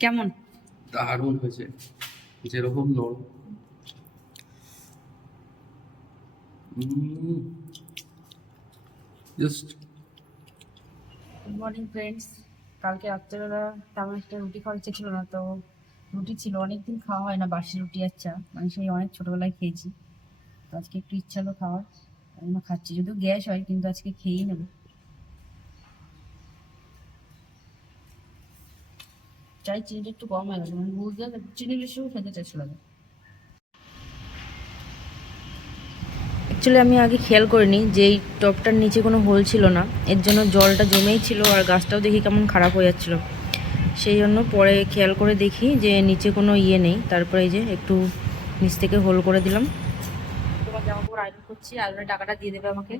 কেমন? দারুণ হয়েছে। যেরকম নরম জাস্ট গুড মর্নিং ফ্রেন্ডস কালকে রাত্রেবেলা তেমন একটা রুটি খাওয়ার ইচ্ছে ছিল না তো রুটি ছিল। অনেকদিন খাওয়া হয় না বাসি রুটি চা। মানে সেই অনেক ছোটোবেলায় খেয়েছি। তো আজকে একটু ইচ্ছা হলো খাওয়ার। জন্য খাচ্ছি যদিও গ্যাস হয় কিন্তু আজকে খেয়েই নেব। চাই চিনিটা একটু কম হয়ে গেছে মানে দিয়ে চিনি বেশিও খেতে চাইছিল না অ্যাকচুয়ালি আমি আগে খেয়াল করিনি যে এই টপটার নিচে কোনো হোল ছিল না। এর জন্য জলটা জমেই ছিল আর গাছটাও দেখি কেমন খারাপ হয়ে যাচ্ছিল। সেই জন্য পরে খেয়াল করে দেখি যে নিচে কোনো ইয়ে নেই। তারপরে এই যে একটু নিচ থেকে হোল করে দিলাম। তোমার জামা কাপড় আয়রন করছি আয়রনের টাকাটা দিয়ে দেবে আমাকে।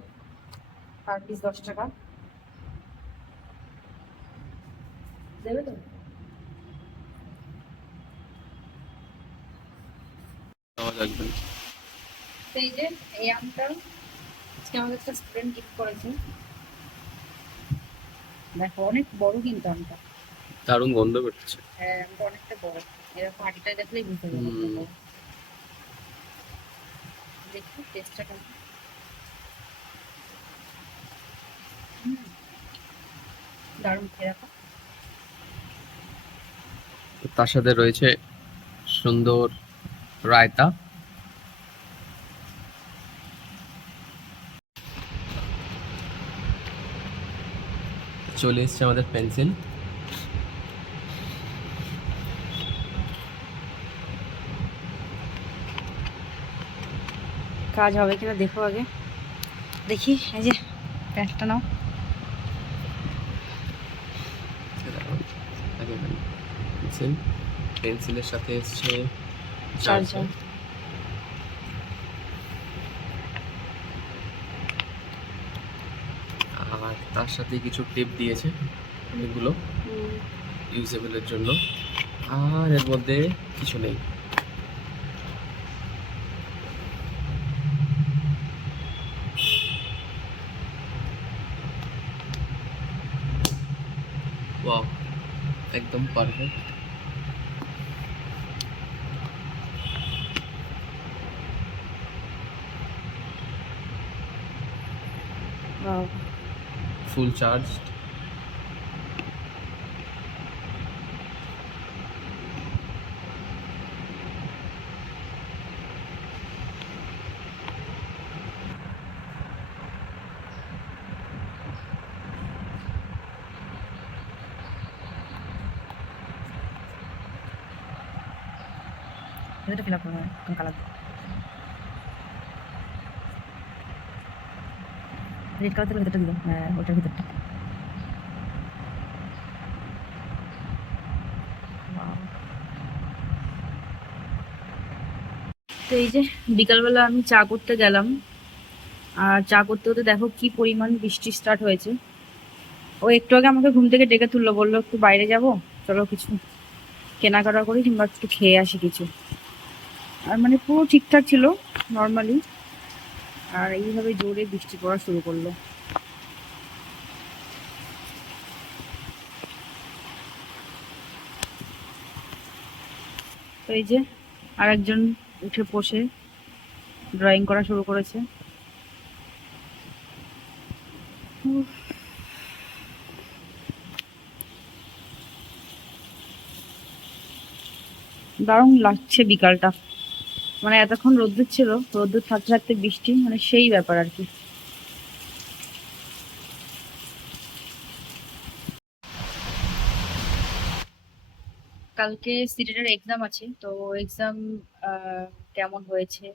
পার পিস দশ টাকা। দেবে তো? আওয়াজ আসবে এই যে এই আমটা আজকে আমাকে একটা স্টুডেন্ট গিফট করেছে। দেখো অনেক বড় কিন্তু আমটা। দারুণ গন্ধ বেরোচ্ছে। হ্যাঁ আমটা অনেকটা বড়। এরকম আটিটা দেখলেই বুঝতে পারবে। দেখি টেস্টটা কেমন? দারুণ তার সাথে রয়েছে সুন্দর রায়তা চলে এসছে আমাদের পেন্সিল কাজ হবে কিনা দেখো আগে। দেখি এই যে প্যান্টটা নাও। পেন্সিল পেন্সিলের সাথে এসছে চার্জার আর তার সাথে কিছু টিপ দিয়েছে অনেকগুলো ইউজেবলের জন্য। আর এর মধ্যে কিছু নেই। ওয়াও একদম পারফেক্ট Wow. ফুল চার্জ ভেতরটা ফিল আপ করব কোন রেড কালার থেকে ভেতরটা হ্যাঁ ওটার ভিতরটা। তো এই যে বিকালবেলা আমি চা করতে গেলাম, আর চা করতে করতে দেখো কি পরিমাণ বৃষ্টি স্টার্ট হয়েছে। ও একটু আগে আমাকে ঘুম থেকে ডেকে তুললো, বলল একটু বাইরে যাব, চলো কিছু কেনাকাটা করি কিংবা একটু খেয়ে আসি কিছু। আর মানে পুরো ঠিকঠাক ছিল নর্মালি আর এইভাবে জোরে বৃষ্টি পড়া শুরু করল এই যে আর একজন উঠে বসে ড্রয়িং করা শুরু করেছে। দারুণ লাগছে বিকালটা মানে এতক্ষণ রোদ্দুর ছিল, রোদ্দুর থাকতে থাকতে বৃষ্টি মানে সেই ব্যাপার আর কি। কালকে সিটেটের এক্সাম আছে, তো এক্সাম কেমন হয়েছে?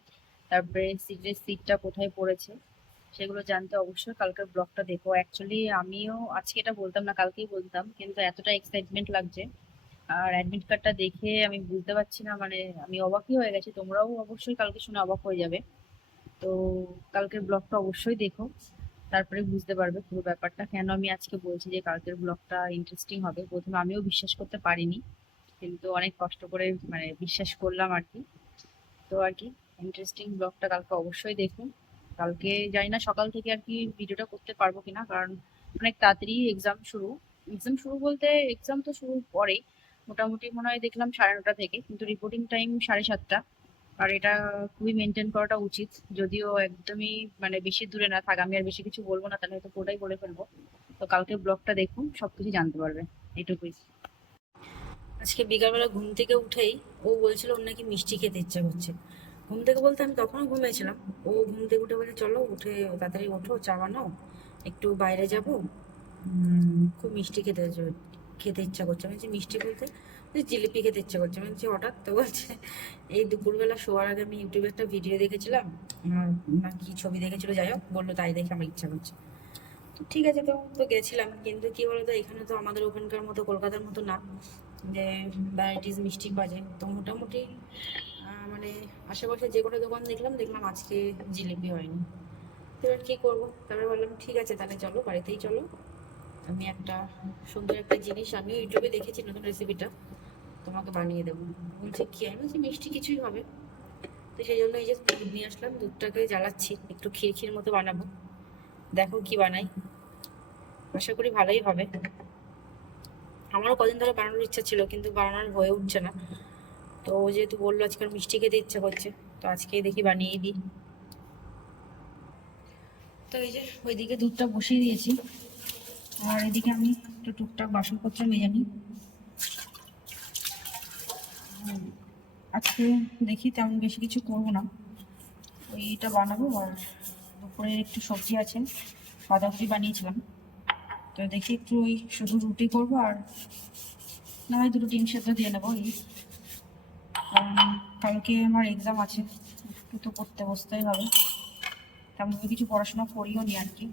তারপরে সিটের সিটটা কোথায় পড়েছে? সেগুলো জানতে অবশ্যই কালকের ব্লগটা দেখো। অ্যাকচুয়ালি আমিও, আজকে এটা বলতাম না, কালকেই বলতাম, কিন্তু এতটা এক্সাইটমেন্ট লাগছে। আর অ্যাডমিট কার্ডটা দেখে আমি বুঝতে পারছি না মানে আমি অবাকই হয়ে গেছি। তোমরাও অবশ্যই কালকে শুনে অবাক হয়ে যাবে। তো কালকের ব্লগটা অবশ্যই দেখো, তারপরে বুঝতে পারবে পুরো ব্যাপারটা। কেন আমি আজকে বলছি যে কালকের ব্লগটা ইন্টারেস্টিং হবে? প্রথমে আমিও বিশ্বাস করতে পারিনি, কিন্তু অনেক কষ্ট করে মানে বিশ্বাস করলাম আর কি। তো আর কি ইন্টারেস্টিং ব্লগটা কালকে অবশ্যই দেখুন কালকে জানি না সকাল থেকে আর কি ভিডিওটা করতে পারব কিনা, কারণ অনেক তাড়াতাড়ি এক্সাম শুরু। এক্সাম শুরু বলতে এক্সাম তো শুরু পরেই। মোটামুটি মনে হয় দেখলাম সাড়ে নটা থেকে, কিন্তু রিপোর্টিং টাইম সাড়ে সাতটা। আর এটা খুবই মেনটেন করাটা উচিত। যদিও একদমই মানে বেশি দূরে না থাক, আমি আর বেশি কিছু বলব না, তাহলে হয়তো পুরোটাই বলে ফেলব। তো কালকে ব্লগটা দেখুন সবকিছু জানতে পারবে এটুকুই আজকে বিকালবেলা ঘুম থেকে উঠেই ও বলছিল ওর নাকি মিষ্টি খেতে ইচ্ছা করছে। ঘুম থেকে বলতে আমি তখনও ঘুমিয়েছিলাম। ও ঘুম থেকে উঠে বলে চলো উঠে, তাড়াতাড়ি ওঠো, চা বানাও, একটু বাইরে যাব। খুব মিষ্টি খেতে খেতে ইচ্ছা করছে, আমি মিষ্টি বলতে? জিলিপি খেতে ইচ্ছা করছে। আমি হঠাৎ তো বলছে, এই দুপুরবেলা শোয়ার আগে আমি ইউটিউবে একটা ভিডিও দেখেছিলাম না কি ছবি দেখেছিল, যাই হোক, বলল, তাই দেখে আমার ইচ্ছা করছে। তো ঠিক আছে, তো তো গেছিলাম, কিন্তু কি বলতো, এখানে তো আমাদের ওখানকার মতো, কলকাতার মতো না, যে ভ্যারাইটিস মিষ্টি বাজে তো মোটামুটি মানে আশেপাশে যে কোনো দোকান দেখলাম দেখলাম আজকে জিলিপি হয়নি। তো এবার কী করব? তারপরে বললাম, ঠিক আছে, তাহলে চলো, বাড়িতেই চলো। আমি একটা সুন্দর একটা জিনিস আমি ইউটিউবে দেখেছি নতুন রেসিপিটা তোমাকে বানিয়ে দেবো। বলছে, কি? আমি বলছি, মিষ্টি কিছুই হবে। তো সেই জন্য এই যে দুধ নিয়ে আসলাম, দুধটাকে জ্বালাচ্ছি, একটু ক্ষীর মতো বানাবো। দেখো কি বানাই। আশা করি ভালোই হবে। আমারও কদিন ধরে বানানোর ইচ্ছা ছিল, কিন্তু বানানোর হয়ে উঠছে না। তো ও যেহেতু বলল আজকাল মিষ্টি খেতে ইচ্ছা করছে। তো আজকে দেখি বানিয়ে দিই। তো এই যে ওইদিকে দুধটা বসিয়ে দিয়েছি। আর এদিকে আমি একটু টুকটাক বাসনপত্র মেজে নিই। আজকে দেখি তেমন বেশি কিছু করব না। ওইটা বানাবো আর দুপুরে একটু সবজি আছে, বাঁধাকপি বানিয়েছিলাম। তো দেখি একটু ওই শুধু রুটি করব আর না হয় দুটো ডিম সেদ্ধ দিয়ে নেব এই। কালকে আমার এক্সাম আছে, একটু তো পড়তে বসতেই হবে। তেমন কিছু পড়াশোনা করিও নি আর কি,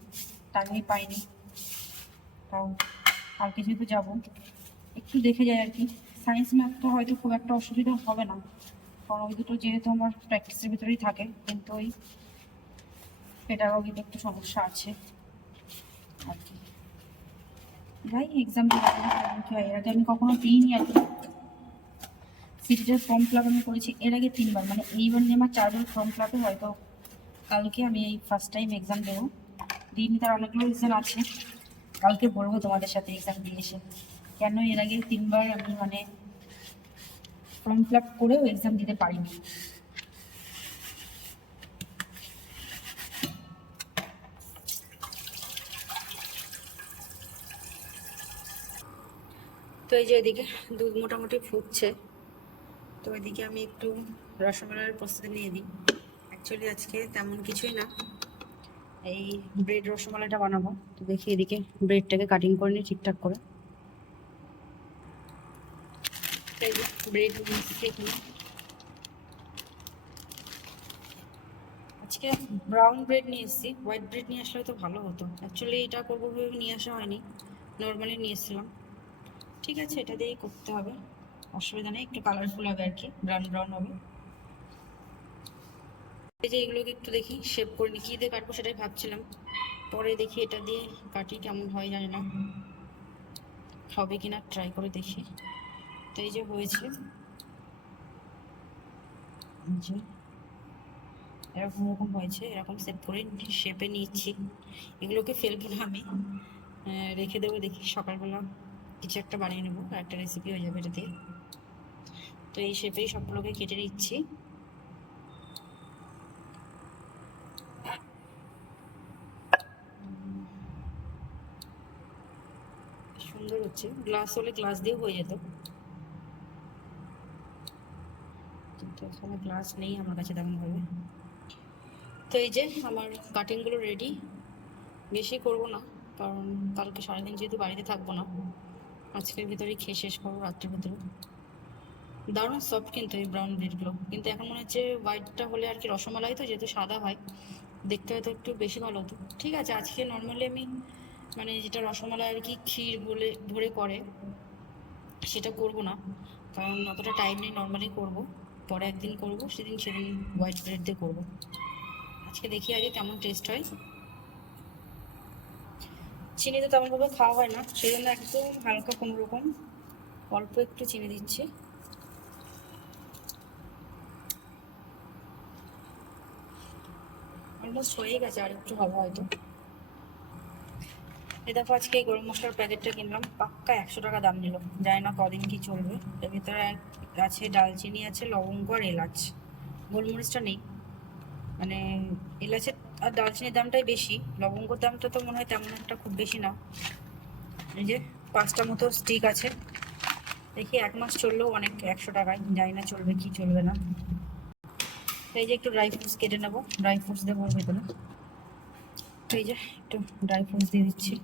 টাইমই পাইনি। তাও কালকে যেহেতু যাব। একটু দেখে যাই আর কি। সায়েন্স ম্যাথ তো হয়তো খুব একটা অসুবিধা হবে না। কারণ ওই দুটো যেহেতু আমার প্র্যাকটিসের ভিতরেই থাকে, কিন্তু ওই পেডাগগিতে একটু সমস্যা আছে আর কি। যাই এক্সাম এর আগে আমি কখনো দিইনি আর কি। সিটিটার ফর্ম ফিল আমি করেছি এর আগে তিনবার। মানে এইবার নিয়ে আমার চারবার ফর্ম ফিল হয়তো কালকে আমি এই ফার্স্ট টাইম এক্সাম দেবো। দিইনি, তার অনেকগুলো রিজন আছে। কালকে বলব তোমাদের সাথে এক্সাম দিয়ে এসে। কেন এর আগে তিনবার আমি মানে ফর্ম ফিল আপ করেও এক্সাম দিতে পারিনি। তো এই যে এদিকে দুধ মোটামুটি ফুটছে। তো এদিকে আমি একটু রসমালাইয়ের প্রস্তুতি নিয়ে দিই অ্যাকচুয়ালি আজকে তেমন কিছুই না। এই ব্রেড রসমালাইটা বানাবো। তো দেখি এদিকে ব্রেডটাকে কাটিং করে নিই ঠিকঠাক করে। ব্রেড আজকে ব্রাউন ব্রেড নিয়ে এসেছি। হোয়াইট ব্রেড নিয়ে আসলে তো ভালো হতো। অ্যাকচুয়ালি এটা করব ভেবে নিয়ে আসা হয়নি। নর্মালি নিয়ে এসেছিলাম। ঠিক আছে, এটা দিয়েই করতে হবে। অসুবিধা নেই, একটু কালারফুল হবে আর কি ব্রাউন ব্রাউন হবে। এই যে এগুলোকে একটু দেখি শেপ করে নি কি দিয়ে কাটবো সেটাই ভাবছিলাম। পরে দেখি এটা দিয়ে কাটি কেমন হয় জানি না। হবে কিনা ট্রাই করে দেখি। তো এই যে হয়েছে। এরকম এরকম হয়েছে, এরকম সেট করে শেপে নিচ্ছি এগুলোকে ফেলব না আমি। রেখে দেবো, দেখি সকালবেলা কিছু একটা বানিয়ে নেব, একটা রেসিপি হয়ে যাবে এটা দিয়ে। তো এই শেপেই সবগুলোকে কেটে নিচ্ছি উম, সুন্দর হচ্ছে গ্লাস হলে গ্লাস দিয়ে হয়ে যেত। কিন্তু এখানে গ্লাস নেই আমার কাছে তেমন ভাবে। তো এই যে আমার কাটিংগুলো রেডি বেশি করব না, কারণ কালকে সারাদিন যেহেতু বাড়িতে থাকব না, আজকের ভিতরেই খেয়ে শেষ করব রাত্রের ভিতরে। দারুণ সফট কিন্তু এই ব্রাউন ব্রেডগুলো কিন্তু এখন মনে হচ্ছে হোয়াইটটা হলে আর কি রসমালাই তো যেহেতু সাদা হয়, দেখতে হয়তো একটু বেশি ভালো হতো। ঠিক আছে, আজকে নর্মালি আমি মানে যেটা রসমালাই আর কি ক্ষীর বলে, ভরে করে, সেটা করব না। কারণ অতটা টাইম নেই নর্মালি করব। পরে একদিন করব, সেদিন সেদিন হোয়াইট ব্রেড দিয়ে করব। আজকে দেখি আগে কেমন টেস্ট হয়। চিনি তো তেমনভাবে খাওয়া হয় না সেই জন্য একদম হালকা কোনো রকম, অল্প একটু চিনি দিচ্ছি। অলমোস্ট হয়ে গেছে আর একটু হবে হয়তো। এই দেখো আজকে গরম মশলার প্যাকেটটা কিনলাম, পাক্কা একশো টাকা দাম নিল। জানি না কদিন কি চলবে। এর ভিতরে আছে ডালচিনি, আছে লবঙ্গ আর এলাচ। গোলমরিচটা নেই। মানে এলাচের আর দালচিনির দামটাই বেশি। লবঙ্গর দামটা তো মনে হয় তেমন একটা খুব বেশি না। এই যে পাঁচটা মতো স্টিক আছে। দেখি এক মাস চললেও অনেক একশো টাকায়। জানি না চলবে কি চলবে না। এই যে একটু ড্রাই ফ্রুটস কেটে নেব। ড্রাই ফ্রুটস দেবো ভেতরে। এই যে, একটু ড্রাই ফ্রুটস দিয়ে দিচ্ছি।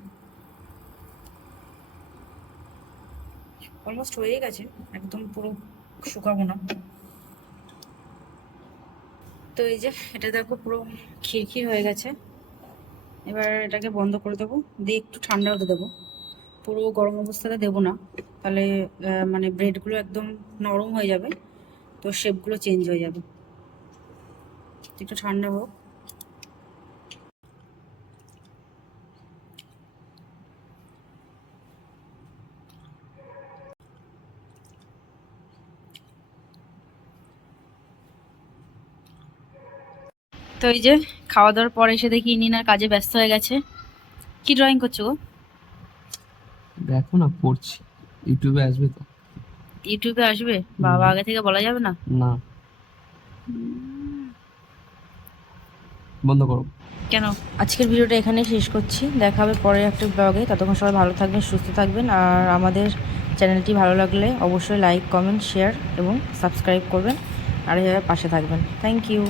অলমোস্ট হয়ে গেছে, একদম পুরো শুকাবো না। তো এই যে, এটা দেখো পুরো খিরখির হয়ে গেছে। এবার এটাকে বন্ধ করে দেবো, দিয়ে একটু ঠান্ডা হতে দেবো। পুরো গরম অবস্থাতে দেবো না, তাহলে মানে ব্রেডগুলো একদম নরম হয়ে যাবে, তো শেপগুলো চেঞ্জ হয়ে যাবে। একটু ঠান্ডা হোক। তো এই যে খাওয়া দাওয়ার পর এসে দেখি ইনিনার কাজে ব্যস্ত হয়ে গেছে। কি ড্রয়িং করছ গো? দেখো না পড়ছি। ইউটিউবে আসবে তো। ইউটিউবে আসবে? বাবা আগে থেকে বলা যাবে না? না। বন্ধ করো। কেন? আজকের ভিডিওটা এখানেই শেষ করছি। দেখা হবে পরের একটা ব্লগে ততক্ষণ সবাই ভালো থাকবেন সুস্থ থাকবেন। আর আমাদের চ্যানেলটি ভালো লাগলে অবশ্যই লাইক কমেন্ট শেয়ার এবং সাবস্ক্রাইব করবেন। আর এভাবে পাশে থাকবেন। Thank you